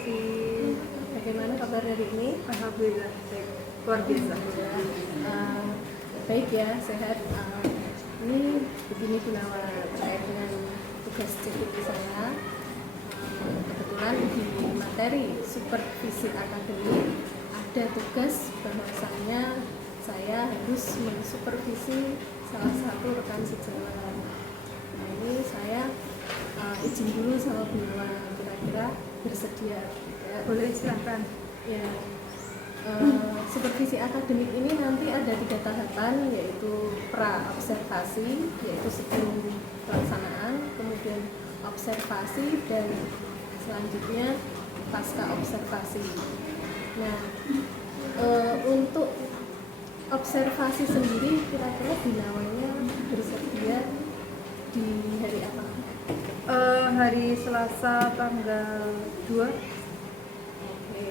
Desi. Bagaimana kabar hari ini? Alhamdulillah, baik. Luar biasa. Baik ya, sehat. Ini begini Gunawan terkait dengan tugas CPT saya. Kebetulan di materi supervisi akademik ada tugas bahwasannya saya harus mensupervisi salah satu rekan sejawat. Nah ini saya izin dulu sama Gunawan, kira-kira bersedia? Ya, boleh, silahkan. Ya. Supervisi akademik ini nanti ada 3 tahapan, yaitu pra-observasi, yaitu sebelum pelaksanaan, kemudian observasi, dan selanjutnya pasca observasi. Nah, untuk observasi sendiri kira-kira Gunawannya bersedia di hari apa? Hari Selasa tanggal 2. Oke.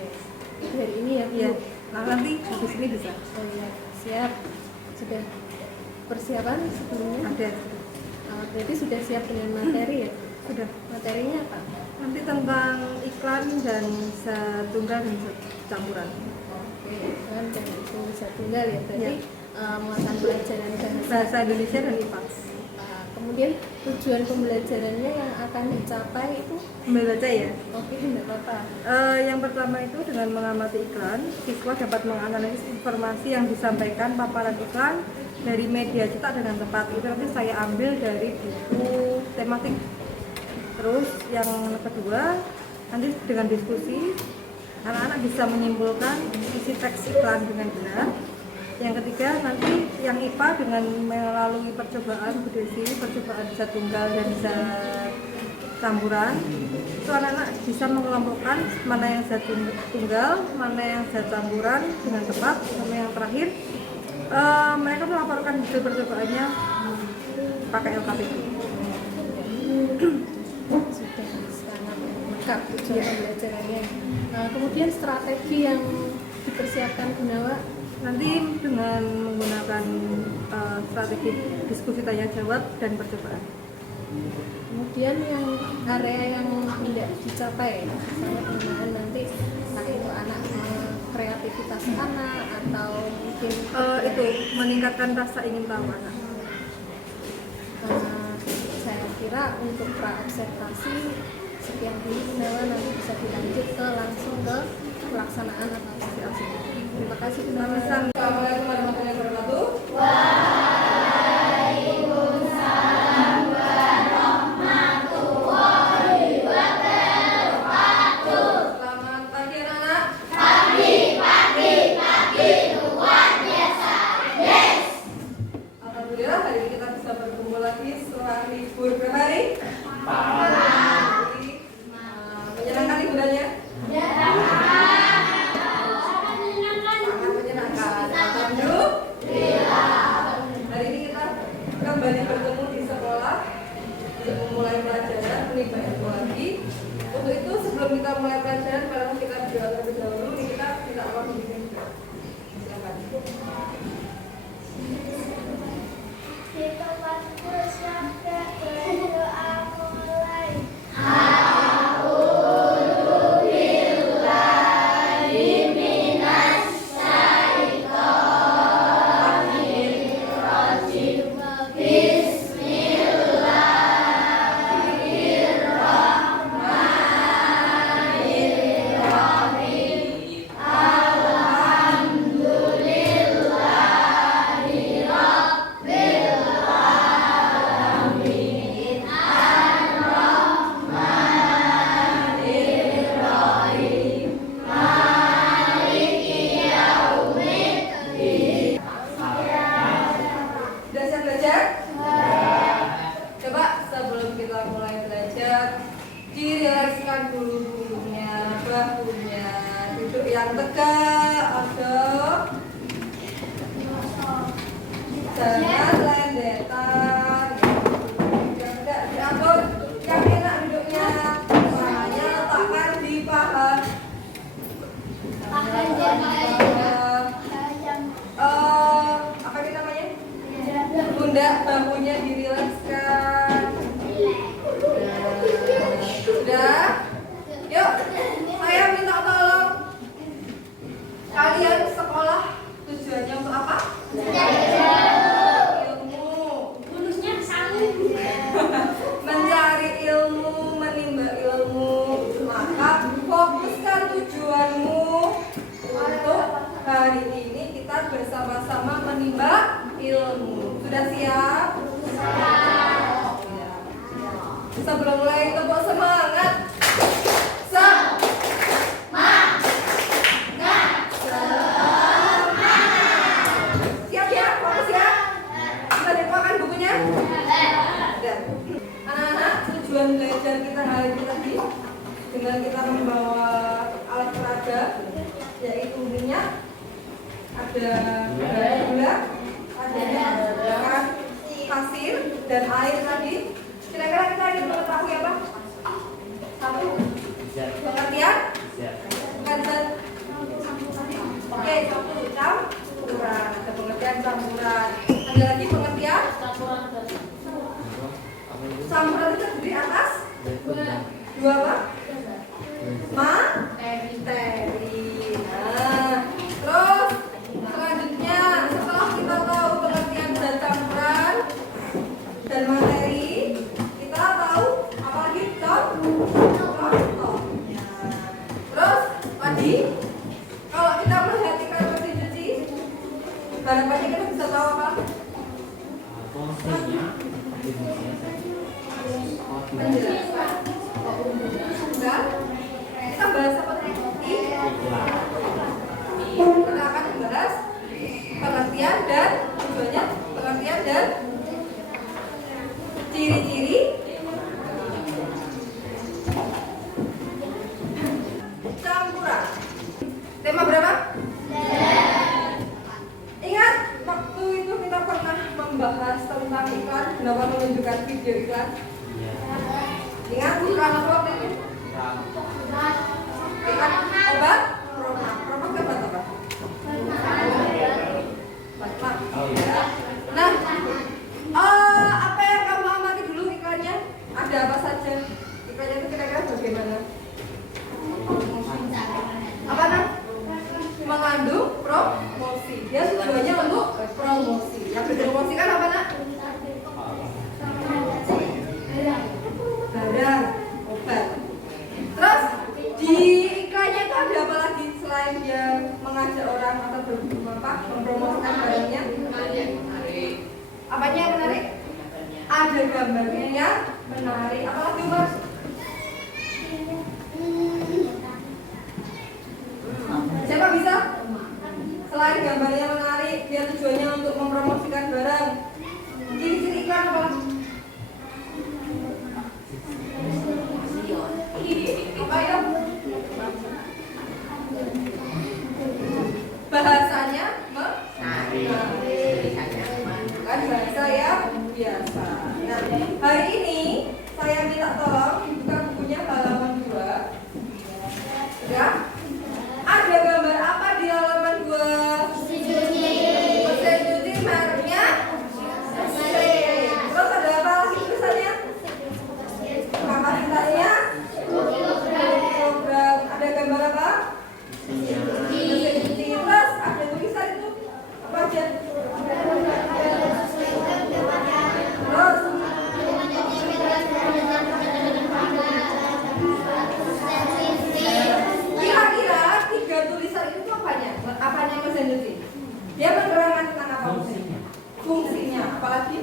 Hari ini ya, Bu? Iya. Nah, nanti habis ini bisa. Oh iya, siap. Sudah persiapan sebelumnya? Ada. Berarti sudah siap dengan materi ya? Sudah. Materinya apa? Nanti tentang iklan dan bisa tunggal dan bisa campuran. Oke, iklan dan itu bisa tunggal ya. Berarti Ya. muatan pelajaran Bahasa Indonesia dan IPA. Kemudian tujuan pembelajarannya yang akan dicapai itu? Membaca ya. Oke, tidak apa-apa. Yang pertama itu dengan mengamati iklan, siswa dapat menganalisis informasi yang disampaikan paparan iklan dari media cetak dengan tepat. Itu nanti saya ambil dari buku tematik. Terus yang kedua, nanti dengan diskusi, anak-anak bisa menyimpulkan isi teks iklan dengan benar. Yang ketiga, nanti yang IPA dengan melalui percobaan Bu Desi, percobaan bisa tunggal dan bisa campuran, itu anak-anak bisa mengelompokkan mana yang zat tunggal, mana yang zat campuran dengan tepat. Sama yang terakhir, mereka melaporkan hasil percobaannya pakai LKPD. Sudah sangat lengkap tujuan pembelajarannya. Kemudian strategi yang dipersiapkan Gunawan Nanti dengan menggunakan strategi diskusi tanya jawab dan percobaan. Kemudian yang area yang tidak dicapai, misalnya penggunaan nanti entah itu anak kreativitas anak atau mungkin Itu meningkatkan rasa ingin tahu anak. saya kira untuk pra-observasi sekian dulu Gunawan, nanti bisa dilanjut ke langsung ke pelaksanaan atau observasi. Terima kasih Gunawan. Assalamualaikum warahmatullahi wabarakatuh. Selamat pagi anak-anak. Alhamdulillah hari ini kita bisa berkumpul lagi setelah libur berapa hari? 4 hari. Menyenangkan liburannya? Sangat menyenangkan. Alhamdulillah. Hari ini kita kembali bertemu di sekolah untuk memulai pelajaran, menimba ilmu lagi. Untuk itu sebelum kita mulai pelajaran, barang kita berdoa terlebih dahulu. Ini kita minta Allah membimbing. Silakan. Sudah siap belajar? Coba sebelum kita mulai belajar, dirilekskan dulu punggungnya, bahunya, duduk yang tegak, adem. Jangan lendetan. Yang tegak diatur, yang enak duduknya. Pahanya letakkan di paha. Apa ini namanya? Pundak bahunya dirilekskan. Sudah? Yuk, saya ilmu. Bonusnya satu. Mencari ilmu, menimba ilmu. Maka fokuskan tujuanmu untuk hari ini kita bersama-sama menimba ilmu. Sudah siap? Siap. Sebelum mulai tepuk semangat. Siap ya? Fokus ya? Sudah dibukakan bukunya? Sudah. Anak-anak, tujuan belajar kita hari ini tadi dengan kita membawa alat peraga, yaitu minyak, ada gula, ada pasir dan air tadi. Kira-kira kita ingin mengetahui apa? Satu, pengertian? Bukan satu. Oke, satu, campuran. Ada pengertian campuran. Ada lagi pengertian? Campuran itu terdiri atas dua apa? Materi. Nah, terus selanjutnya setelah kita tahu pengertian dan campuran dan materi, kita tahu apa lagi? Contohnya. Terus tadi kalau kita perhatikan mesin cuci, harapannya kita bisa tahu apa? Menjelaskan. Enggak? Kita bahas apa tadi? Kita akan membahas pengertian dan tujuannya, pengertian dan ciri-ciri campuran. Tema berapa? Ingat waktu itu kita pernah membahas tentang iklan, kenapa menunjukkan video iklan? Ingat iklan apa waktu itu? Iklan obat? Promak obat apa? Nah, apa yang kamu amati dulu iklannya? Ada apa saja? Iklannya itu kira-kira bagaimana? Apa nak? Mengandung promosi. Dia tujuannya untuk promosi. Yang dipromosikan apa nak? Barang, obat. Terus di iklannya itu ada apa lagi selain dia mengajak orang atau mempromosikan barangnya? Apanya yang menarik? Ada gambarnya yang menarik. Apalagi mas? Siapa bisa? Selain gambarnya menarik, dia tujuannya untuk mempromosikan barang. Ciri-ciri iklan apa? Apa ya? Bahasanya bukan bahasa yang biasa. Nah, hari ini saya minta tolong dibuka bukunya halaman 2. Ya. Ada gambar apa di halaman 2? Mesin cuci mereknya Mesin. Terus ada apa lagi tulisannya? Kapasitasnya 10 kg. Ada gambar apa? Mesin cuci. Terus ada tulisan itu apa aja? Terus kira-kira 3 tulisan itu apanya? Apanya mesin cuci? Dia menerangkan tentang apa? Fungsinya. Apalagi?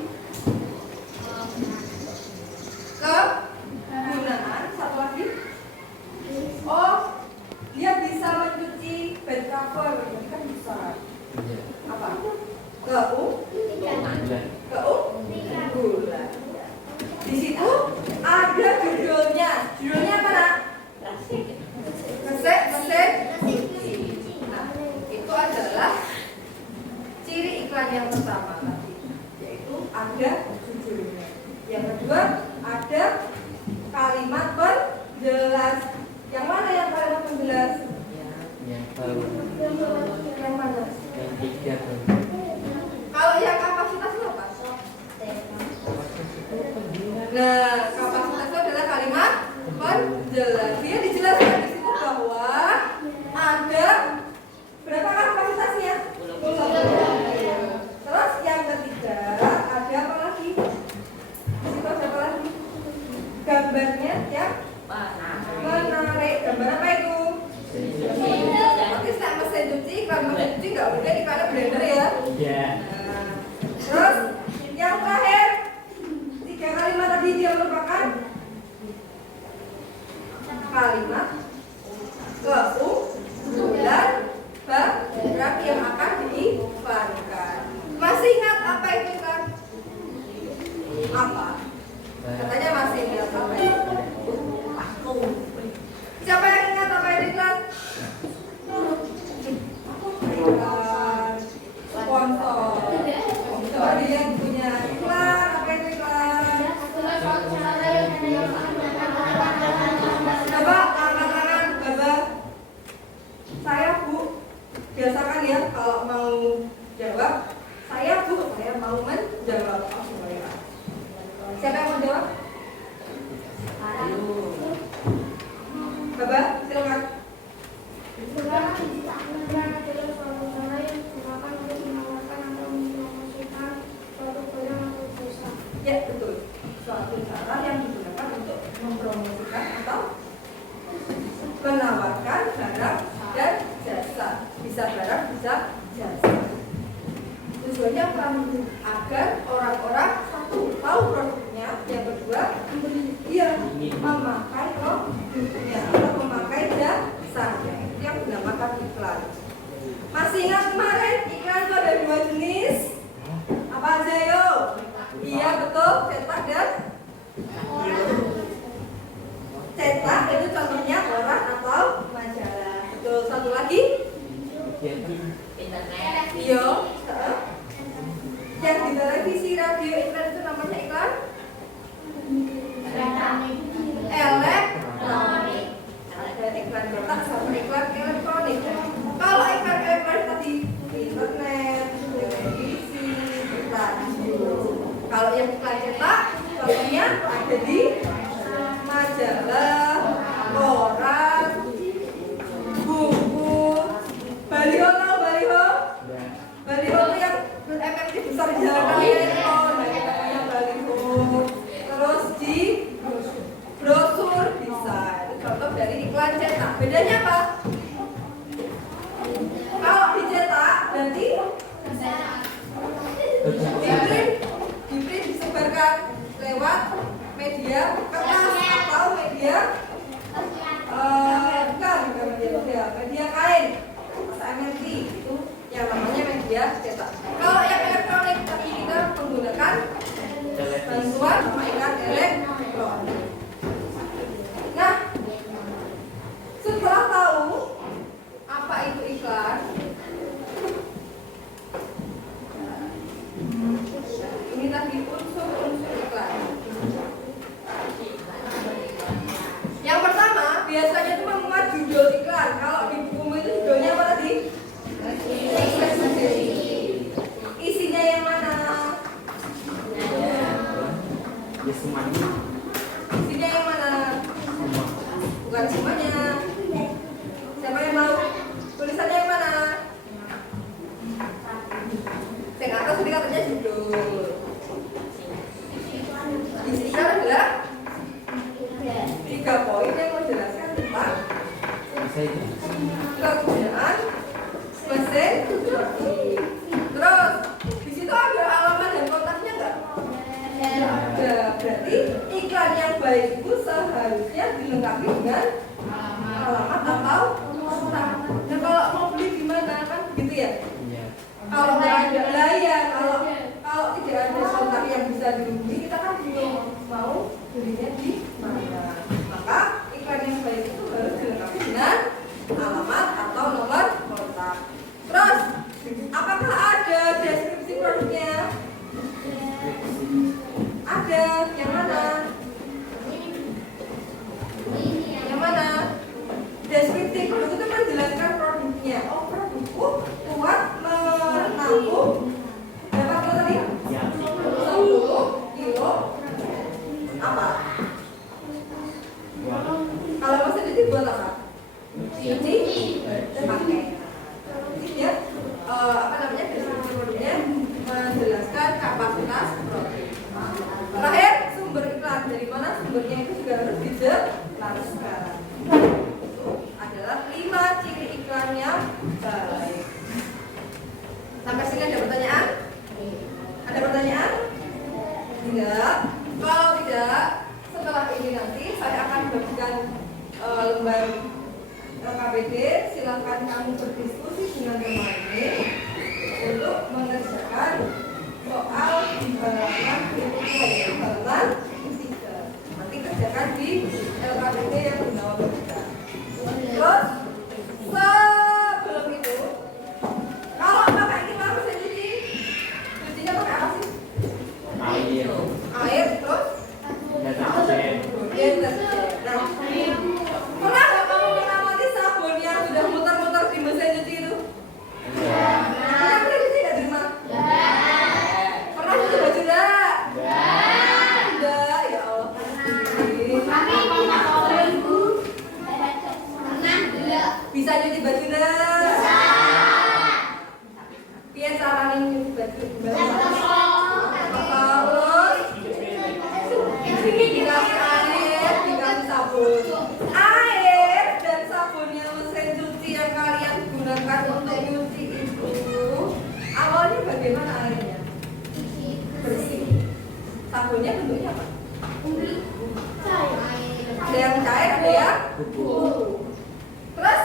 Kegunaan. Satu lagi? Oh, dia bisa mencuci bed cover. Ini kan bisa. Apa? Keunggulan. Di situ ada judulnya. Judulnya apa nak? Mesin. Nah, itu adalah ciri iklan yang pertama tadi, yaitu ada judulnya. Yang kedua ada kalimat penjelas. Yang mana yang kalimat penjelas? Yang mana? Kalau yang kapasitas itu apa? Nah, kapasitas itu adalah kalimat penjelas. Dia dijelaskan di situ bahwa ada berapa kapasitasnya? 10. gambarnya yang menarik. Gambar apa itu? Tapi setelah mesin cuci, iklan mesin cuci nggak mungkin iklannya blender ya. Nah, terus yang terakhir 3 kalimat tadi dia merupakan kalimat keunggulan barang yang akan diiklankan. Masih ingat apa itu kan? Apa? Katanya masih ingat apa itu? Siapa yang ingat apa itu iklan? Iklan sponsor. Coba dia yang punya iklan, apa itu iklan? Coba angkat tangan, Baba. Saya Bu. Biasakan ya kalau mau jawab. Saya Bu, saya mau menjawab. Siapa yang mau jawab? Baba, silakan. Ya, betul. Suatu cara yang digunakan untuk mempromosikan atau menawarkan barang dan jasa. Bisa barang, bisa jasa. Tujuannya apa? Agar orang-orang satu tahu produknya, yang kedua dia memakai produknya atau memakai jasanya. Itu yang dinamakan iklan. Masih ingat kemarin iklan itu ada 2 jenis? Apa aja yuk? Iya betul, cetak dan cetak itu contohnya koran atau majalah. Betul, satu lagi? Iya. Yang di televisi, radio, iklan itu namanya iklan elektronik. Ada iklan cetak sama iklan elektronik. Kalau iklan elektronik tadi di internet, televisi, radio. Kalau yang iklan cetak, contohnya ada di majalah, koran, buku, baliho. Tahu baliho? Baliho itu yang MMT besar di jalan raya itu, namanya baliho. Terus di brosur bisa. Itu contoh dari iklan cetak. Bedanya apa? Kalau dicetak berarti di print disebarkan lewat media kertas atau media media kain atau MNT, itu yang namanya media cetak. Kalau yang elektronik tapi kita menggunakan bantuan iklan elektronik. Nah, setelah tahu apa itu iklan, ini tadi unsur-unsur iklan. Yang pertama, biasanya cuma memuat judul iklan. Kalau di bukumu itu judulnya apa tadi? Isinya yang mana? Isinya yang mana? Bukan semuanya. Siapa yang tahu? Tulisannya yang mana? Yang atas tadi katanya judul. Isi iklan adalah 3 poin yang menjelaskan tentang kegunaan mesin cuci. Terus di situ ada alamat dan kontaknya nggak? Ada. Berarti iklan yang baik itu seharusnya dilengkapi dengan alamat atau kontak. Nah kalau mau beli di mana kan begitu ya? Kalau nggak ada layar, kalau tidak ada kontak yang bisa dihubungi, kita kan belum mau belinya di mana. Maka iklan yang baik itu harus dilengkapi dengan alamat atau nomor kontak. Terus, apakah ada deskripsi produknya? Ada. Yang mana? Yang mana? Deskripsi produk itu menjelaskan produknya. Oh, produkku kuat menampung berapa kilo tadi? 10 kilo apa? Kalau mesin cuci buat apa? Cuci pakai. Ya, apa namanya, deskripsi produknya menjelaskan kapasitas produk. Terakhir, sumber iklan. Dari mana sumbernya itu juga harus dijelaskan. Itu adalah 5 ciri iklan yang baik. Sampai sini ada pertanyaan? Ada pertanyaan? Tidak. Kalau tidak, setelah ini nanti saya akan bagikan lembar LKPD. Silakan kamu berdiskusi dengan teman-teman untuk mengerjakan soal di halaman halaman 3. Nanti kerjakan di LKPD yang Gunawan kita. Terus sebelum itu, kalau pakai ini harus cuci, cucinya pakai apa sih? Air terus deterjen. Nah, pernah nggak kamu mengamati sabun yang sudah muter-muter di mesin cuci itu? Pernah cuci nggak di rumah? Pernah cuci baju nggak? Enggak, ya Allah. Bisa cuci baju nggak? Biar caranya nyuci baju dikasih air, dikasih sabun. Air dan sabunnya mesin cuci yang kalian gunakan untuk nyuci itu awalnya bagaimana airnya? Bersih. Sabunnya bentuknya apa? Ada yang cair, ada yang bubuk. Terus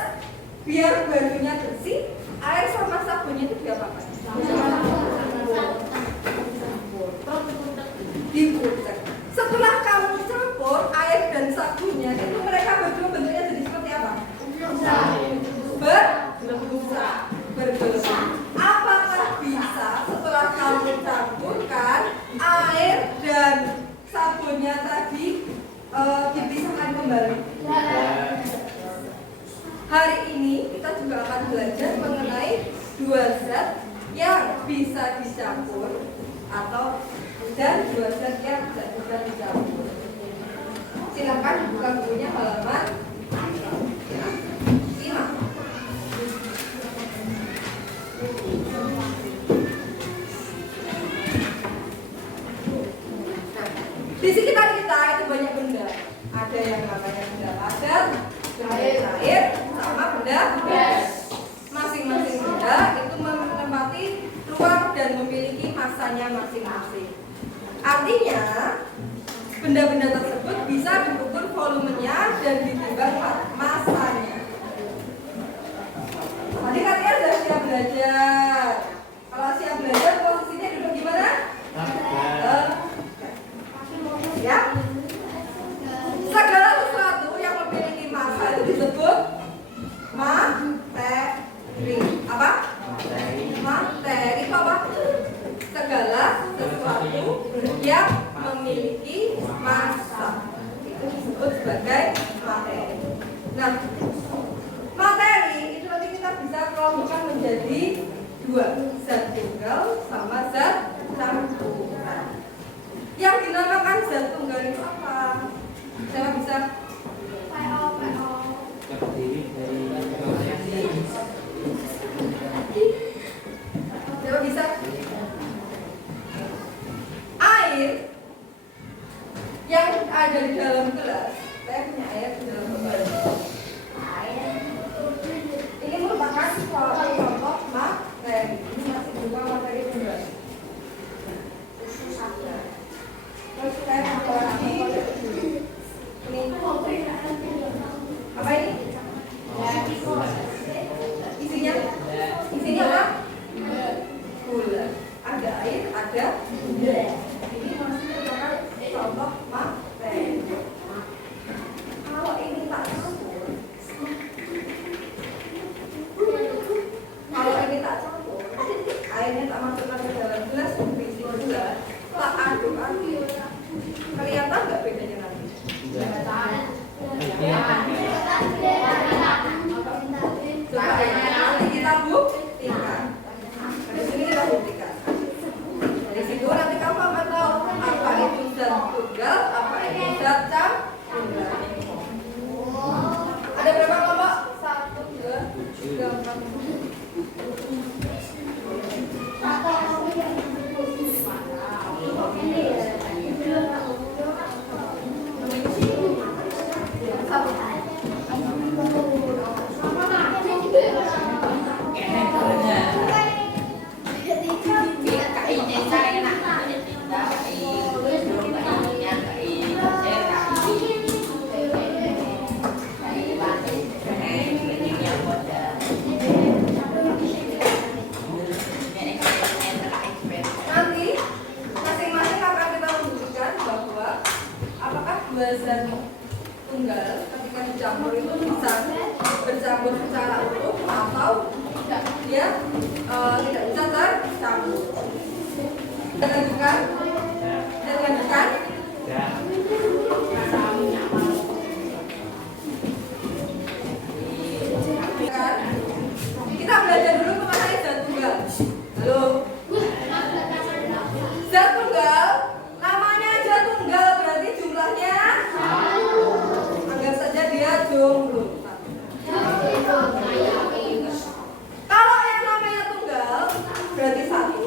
biar bajunya bersih, air sama sabunnya itu diapakan? Diputer. Setelah kamu campur air dan sabunnya, itu mereka berdua bentuknya jadi seperti apa? Berbusa. Bergelombang. Apakah bisa setelah kamu campurkan air dan sabunnya tadi dipisahkan kembali? Hari ini kita juga akan belajar mengenai 2 zat yang bisa dicampur atau dan 2 zat yang tidak bisa dicampur. Silakan buka bukunya halaman 5. Di sekitar kita itu banyak benda. Ada yang namanya benda padat, benda cair, sama benda gas. Masing-masing benda itu menempati ruang dan memiliki masanya masing-masing. Artinya, benda-benda tersebut bisa diukur volumenya dan ditimbang masanya. Tadi katanya sudah siap belajar. Kalau siap belajar, posisinya duduk gimana? Ya. Segala sesuatu yang memiliki massa itu disebut materi. Apa? Materi itu apa? Segala sesuatu yang memiliki massa itu disebut sebagai materi. Nah, materi itu nanti kita bisa kelompokkan menjadi 2, zat tunggal sama zat campuran. Yang dinamakan zat tunggal itu apa? Siapa bisa? Siapa bisa? Air yang ada di dalam gelas. Saya punya air di dalam gelas. Ini merupakan contoh materi. Ini masih berupa materi tunggal. Terus saya tambah lagi. Ini apa ini? Isinya apa? Gula. Ada air, ada gula. Ini masih merupakan contoh materi. Kalau ini tak campur, airnya tak masukkan ke dalam gelas berisi gula, tak aduk-aduk. zat tunggal ketika dicampur itu bisa bercampur secara utuh atau dia tidak bisa tercampur. Kita lanjutkan. Kita belajar dulu mengenai zat tunggal. Halo. Zat tunggal, namanya aja tunggal berarti jumlahnya anggap saja dia jomblo. Kalau yang namanya tunggal berarti satu,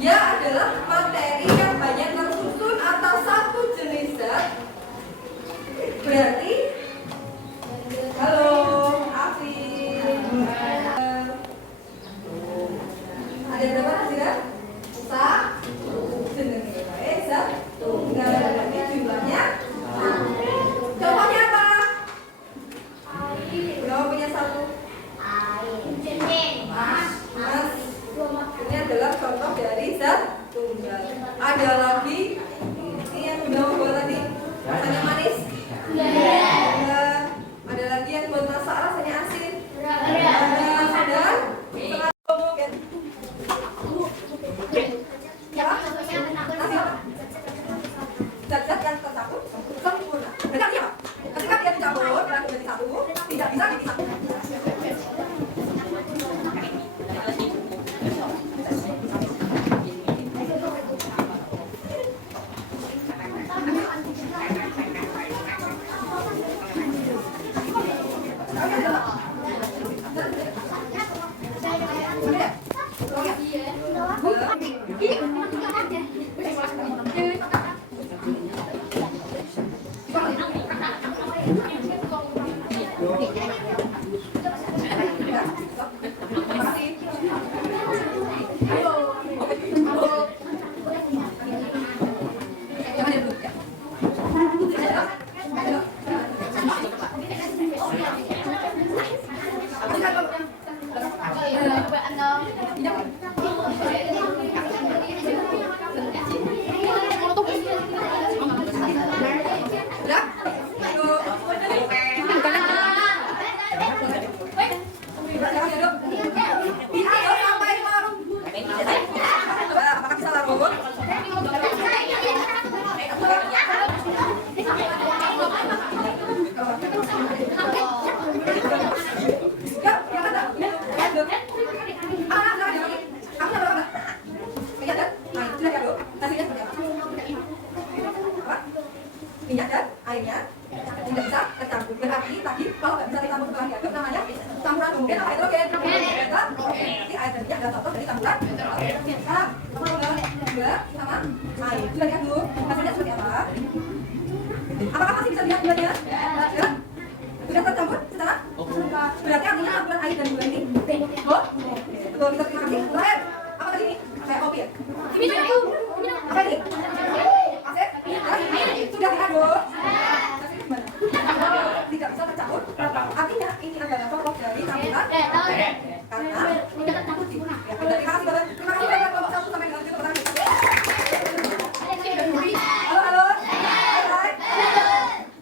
dia adalah materi yang banyak tersusun atas satu jenis zat. Berarti halo, ada berapa hasilnya? Satu. Jenenge wae zat tunggal berarti jumlahnya satu. Contohnya apa? Berapa punya satu? Mas. Ini adalah contoh dari zat tunggal. Ada lagi ini yang udah buat tadi rasanya manis. Ada lagi yang buat masak rasanya asin. Zat-zat yang tercampur sempurna. Berarti apa? Ketika dia dicampur menjadi satu, tidak bisa dipisahkan. Minyak dan airnya tidak bisa tercampur. Berarti tadi kalau nggak bisa dicampur setelah diaduk namanya campuran homogen atau heterogen. Jadi air dan minyak adalah contoh dari campuran. Sekarang gula sama air sudah diaduk. Hasilnya seperti apa? Apakah masih bisa lihat gulanya? Ya? Sudah tercampur secara? Berarti artinya campuran air dan gula ini betul. Kita terima kasih. Terakhir apa tadi ini? Kayak kopi ya? Apa ini? Sudah diaduk. Tidak bisa tercampur. Artinya ini adalah contoh dari campuran karena tidak tercampur. Terima kasih Bapak. Terima kasih Bapak kelompok 1 sampai dengan 7 pertanyaan. Halo. Hai.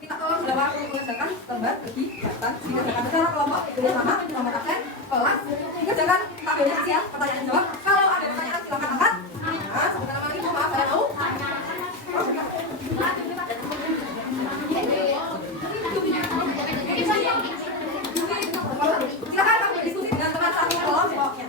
Kita tolong sudah waktu mengerjakan lembar kegiatan dikerjakan secara kelompok bersama nomor absen kelas. Dikerjakan tabelnya hasil pertanyaan jawab. Kalau ada pertanyaan silakan angkat. Nah, sebentar lagi maaf saya tahu. Silakan kamu berdiskusi dengan teman satu kelompoknya.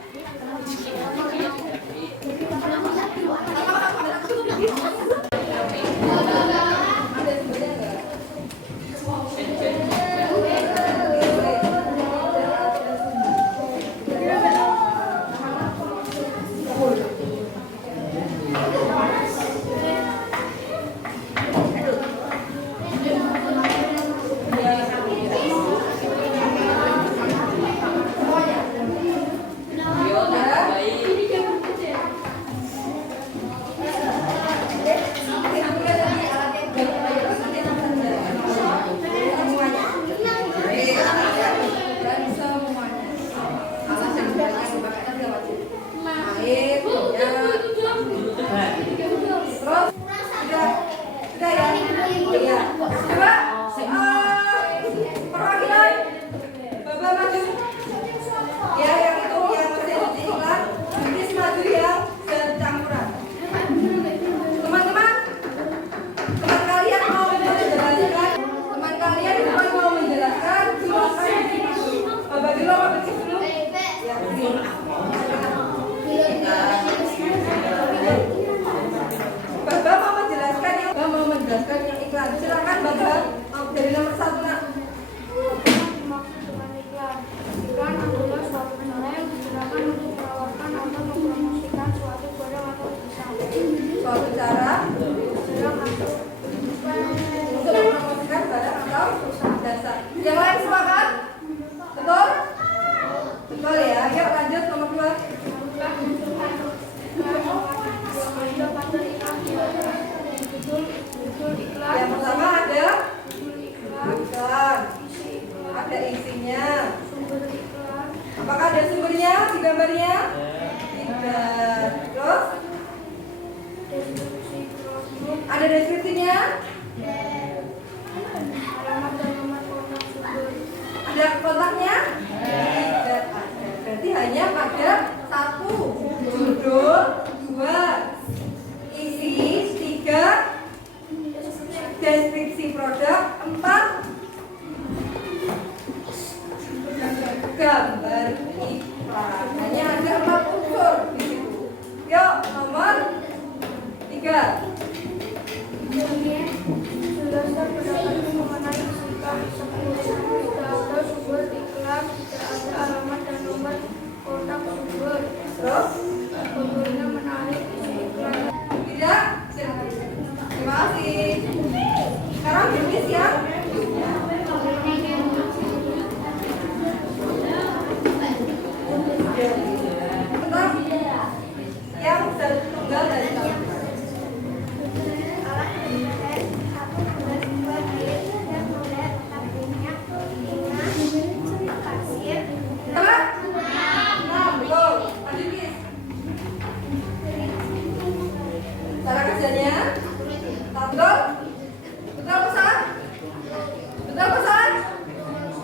Betul pesan?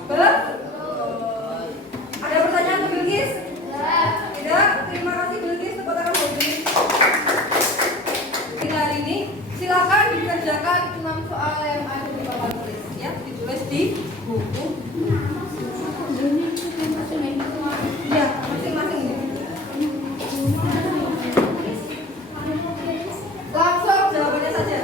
Betul? Ada pertanyaan ke Bilqis? Tidak? Terima kasih Bilqis, tepuk tangan buat Bilqis. Hari ini silakan dikerjakan 6 soal yang ada di papan tulis ya, ditulis di buku. Ya, masing-masing. Langsung jawabannya saja.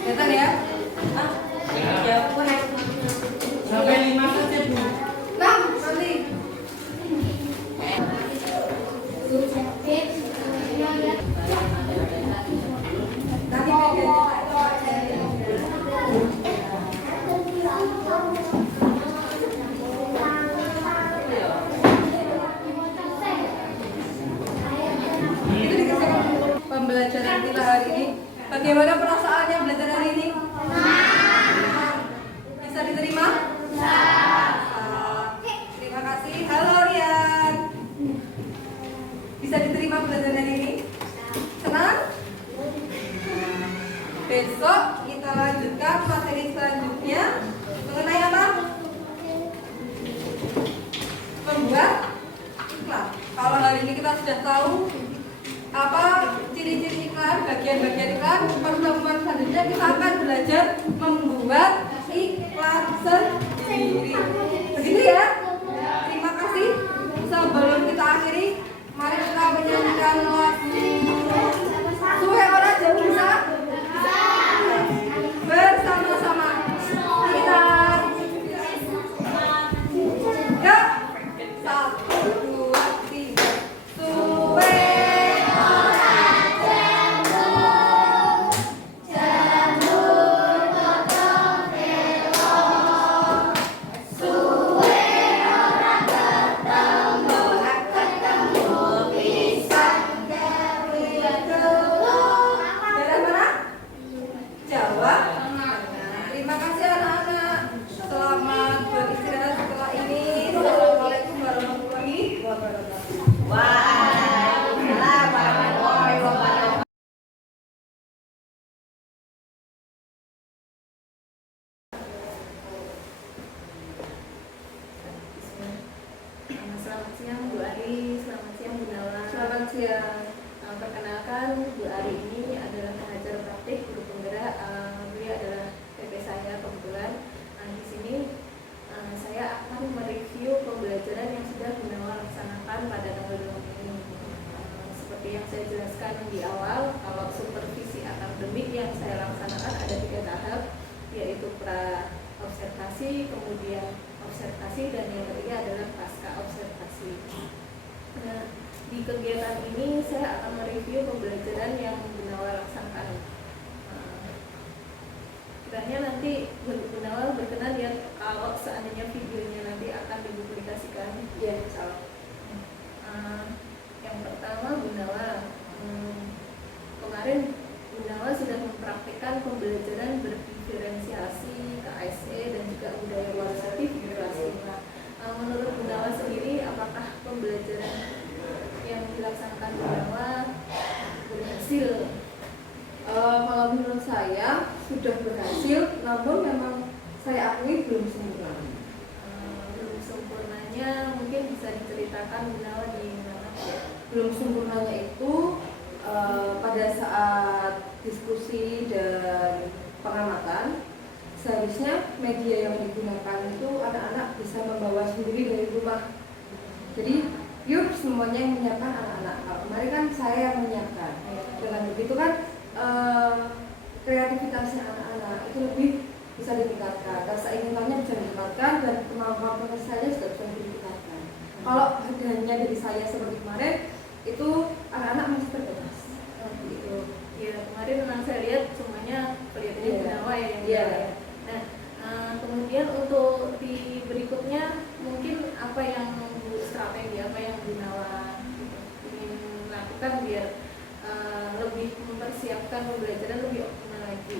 Kelihatan ya? Sampai 5 saja, Bu. 6 nanti. Nanti itu dikasih pembelajaran kita hari ini. Bagaimana perasaannya belajar hari ini? Bisa diterima? Terima kasih. Halo Rian. Bisa diterima belajar hari ini? Senang? Besok kita lanjutkan materi selanjutnya mengenai apa? Membuat iklan. Kalau hari ini kita sudah tahu apa ciri-ciri iklan, bagian-bagian iklan, pertemuan selanjutnya kita akan belajar membuat iklan sendiri. Begitu ya? Terima kasih. Sebelum kita akhiri, mari kita menyanyikan lagu Suwe Ora Jauh Bisa bersama-sama kita. Ya, 1, 2, 3. Suwe daerah mana? Jawa. Terima kasih anak-anak. Selamat beristirahat setelah ini. Assalamualaikum warahmatullahi wabarakatuh. Waalaikumsalam warahmatullahi wabarakatuh. Selamat siang Bu Ari, selamat siang Bu Nala. Selamat siang. Perkenalkan Bu Ari ini adalah pengajar praktik guru penggerak. Beliau adalah PP saya kebetulan. Di sini saya akan mereview pembelajaran yang sudah Bu Nala laksanakan pada tanggal 2 ini. Seperti yang saya jelaskan di awal, kalau supervisi akademik yang saya laksanakan ada 3 tahap, yaitu pra observasi, kemudian observasi, dan yang ketiga adalah pasca observasi. Nah, di kegiatan ini saya akan mereview pembelajaran yang Bu Nawal laksanakan. Kiranya nanti Bu Nawal berkenan ya kalau seandainya videonya nanti akan dipublikasikan. Ya, salah. Yang pertama Bu Nawal, kemarin Bu Nawal sudah mempraktikkan pembelajaran berdiferensiasi, KSE, dan juga budaya kualitatif di kelas 5. Menurut Bu Nawal sendiri, apakah pembelajaran yang dilaksanakan Bu Nawal berhasil? Kalau menurut saya sudah berhasil, namun memang saya akui belum sempurna. Belum sempurnanya mungkin bisa diceritakan Bu Nawal di mana? Belum sempurnanya itu pada saat diskusi dan pengamatan, seharusnya media yang digunakan itu anak-anak bisa membawa sendiri dari rumah. Jadi yuk semuanya yang menyiapkan anak-anak. Kalau kemarin kan saya yang menyiapkan. Dengan begitu kan kreativitasnya anak-anak itu lebih bisa ditingkatkan, rasa inginannya bisa ditingkatkan, dan kemampuan saya juga bisa ditingkatkan. Kalau hanya dari saya seperti kemarin, itu anak-anak masih terbatas. Gitu. Ya, kemarin memang saya lihat semuanya kelihatannya Bu Nawal ya yang Iya. ya. Nah, kemudian untuk di berikutnya mungkin apa yang strategi apa yang Bu Nawal ingin lakukan biar lebih mempersiapkan pembelajaran lebih optimal lagi.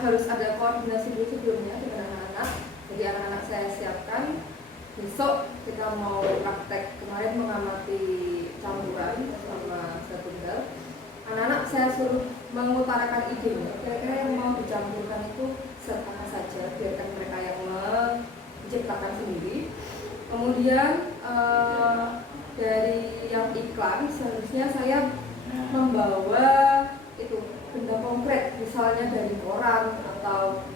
harus ada koordinasi dulu sebelumnya dengan anak-anak. Jadi anak-anak saya siapkan besok kita mau praktek. Kemarin mengamati campuran sama setunggal. Anak-anak saya suruh mengutarakan idenya. Kira-kira yang mau dicampurkan itu apa saja, biarkan mereka yang menciptakan sendiri. Kemudian dari yang iklan seharusnya saya membawa itu benda konkret, misalnya dari koran atau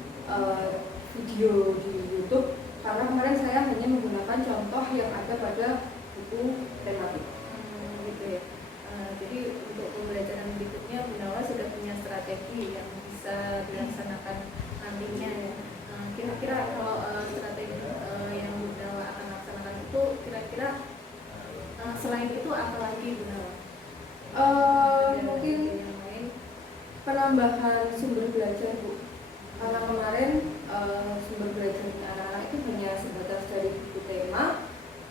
video di YouTube, karena kemarin saya hanya menggunakan contoh yang ada pada buku tematik. Gitu ya. Jadi untuk pembelajaran berikutnya Bu Nawa sudah punya strategi yang bisa dilaksanakan nantinya ya. Kira-kira kalau strategi yang Bu Nawa akan laksanakan itu kira-kira selain itu apa lagi Bu Nawa? Mungkin yang lain penambahan sumber belajar Bu, karena kemarin sumber belajarnya anak-anak itu hanya sebatas dari buku tema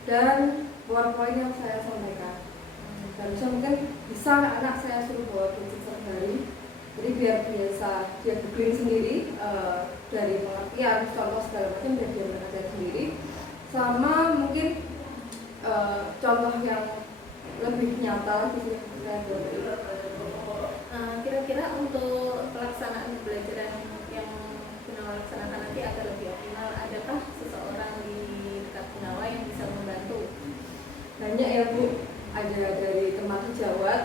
dan PowerPoint yang saya sampaikan. Harusnya mungkin bisa anak-anak saya suruh bawa gadget sehari, jadi biar biasa dia googling sendiri dari pengertian contoh segala macam, biar dia belajar sendiri. Sama mungkin contoh yang lebih nyata lagi sih saya buat. Kira-kira untuk pelaksanaan pembelajaran yang Gunawa laksanakan nanti agar lebih optimal, adakah seseorang di dekat Gunawa yang bisa membantu? Banyak ya Bu, ada dari teman sejawat,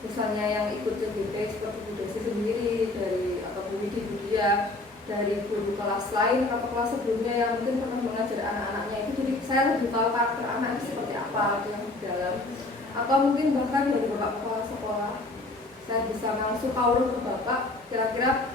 misalnya yang ikut CBT seperti Bu Desi sendiri, dari atau Bu Widi Budia, dari guru kelas lain atau kelas sebelumnya yang mungkin pernah mengajar anak-anaknya itu, jadi saya lebih tahu karakter anak itu seperti apa yang di dalam. Atau mungkin bahkan dari bapak kepala sekolah, saya bisa langsung kawruh ke bapak, kira-kira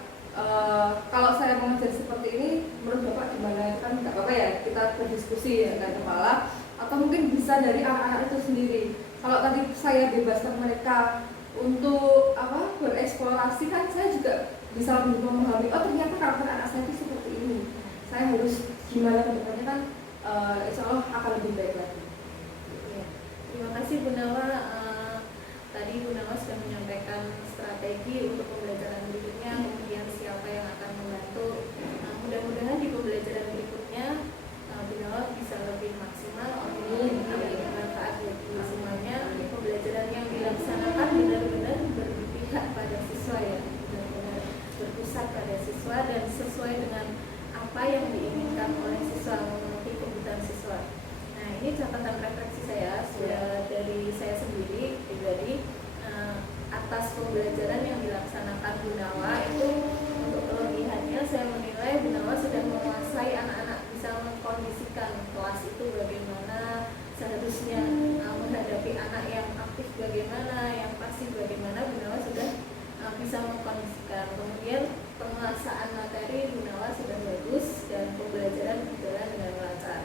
kalau saya mengajar seperti ini menurut bapak gimana, kan nggak apa-apa ya kita berdiskusi ya kan kepala. Atau mungkin bisa dari anak-anak itu sendiri. Kalau tadi saya bebaskan mereka untuk bereksplorasi, kan saya juga bisa lebih memahami, oh ternyata karakter anak saya itu seperti ini, saya harus gimana ke depannya, kan insya Allah akan lebih baik lagi. Ya. Terima kasih Bu Nawa. Tadi Bu Nawa sudah menyampaikan strategi untuk pembelajaran berikutnya, kemudian siapa yang akan membantu. Mudah-mudahan di pembelajaran berikutnya Bu Nawa bisa lebih maksimal, lebih bermanfaat bagi semuanya. Pembelajaran yang dilaksanakan benar-benar berpihak pada siswa ya, benar-benar berpusat pada siswa dan sesuai dengan apa yang diinginkan oleh siswa, memenuhi kebutuhan siswa. Nah, ini catatan refleksi saya sudah dari saya sendiri pribadi atas pembelajaran yang dilaksanakan Bu Nawa itu. Untuk kelebihannya saya menilai Bu Nawa sudah menguasai anak-anak, bisa mengkondisikan kelas itu bagaimana seharusnya menghadapi anak yang aktif bagaimana, yang pasif bagaimana. Bu Nawa sudah bisa mengkondisikan. Kemudian penguasaan materi Bu Nawa sudah bagus dan pembelajaran berjalan dengan lancar.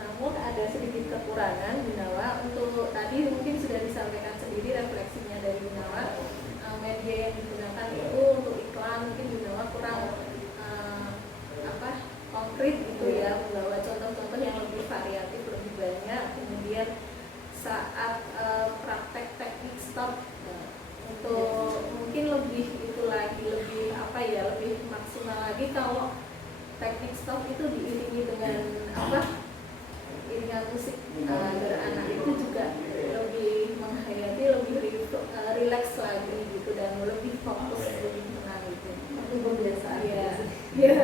Namun ada sedikit kekurangan Bu Nawa. Untuk tadi mungkin sudah disampaikan sendiri refleksinya dari Bu Nawa. Media yang digunakan itu untuk iklan mungkin Bu Nawa kurang konkret gitu ya, membawa contoh-contoh yang lebih variatif, lebih banyak. Kemudian saat praktek teknik stop untuk mungkin lebih itu lagi, lebih lebih maksimal lagi kalau teknik stop itu diiringi dengan iringan musik, agar anak itu juga lebih menghayati, lebih rileks lagi gitu, dan lebih fokus, lebih tenang gitu. Itu kebiasaan ya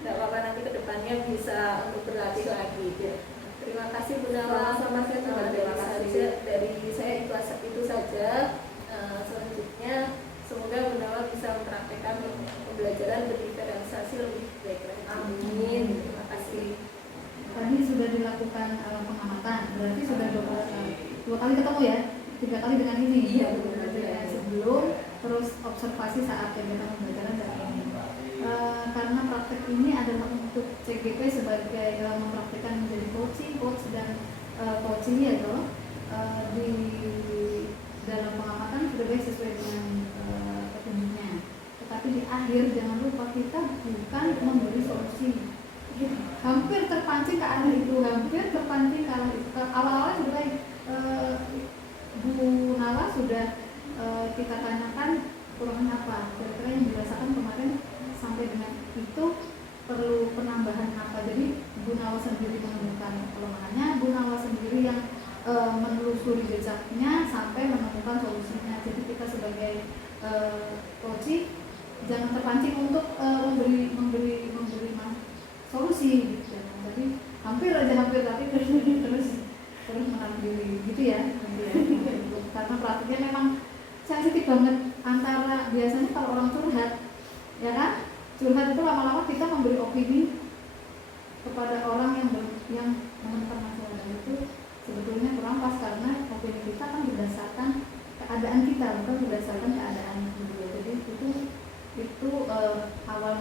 nggak apa-apa, nanti kedepannya bisa untuk berlatih lagi gitu. Terima kasih Bu Nawa. Sama saya juga terima kasih. Dari saya itu saja. Selanjutnya semoga Bu Nawa bisa mempraktekkan pembelajaran berdiferensiasi lebih baik lagi. Amin. Terima kasih. Tadi sudah dilakukan pengamatan, berarti sudah dua kali ketemu ya, 3 kali dengan ini. Iya, benar. Sebelum, terus observasi saat kegiatan pembelajaran dan ini. Karena praktek ini adalah untuk CGP sebagai mempraktekkan menjadi coach dan coaching ya toh, di dalam pengamatan sudah baik sesuai dengan petunjuknya. Tetapi di akhir jangan lupa kita bukan memberi solusi. Hampir terpancing ke arah itu, awal-awal sudah baik. Bu Nala sudah kita tanyakan kurangnya apa, kira-kira yang dirasakan kemarin sampai dengan itu perlu penambahan apa. Jadi Bu Nawa sendiri menemukan kelemahannya, Bu Nawa sendiri yang menelusuri jejaknya sampai menemukan solusinya. Jadi kita sebagai coach jangan terpancing untuk memberi solusi gitu. Jadi hampir tapi terus menarik diri gitu ya. Karena praktiknya memang sensitif banget antara biasanya kalau orang curhat, ya kan? Curhat itu lama-lama kita memberi opini kepada orang yang menemukan masalah itu sebetulnya kurang pas, karena opini kita kan berdasarkan keadaan kita, bukan berdasarkan keadaan kedua. Jadi itu awal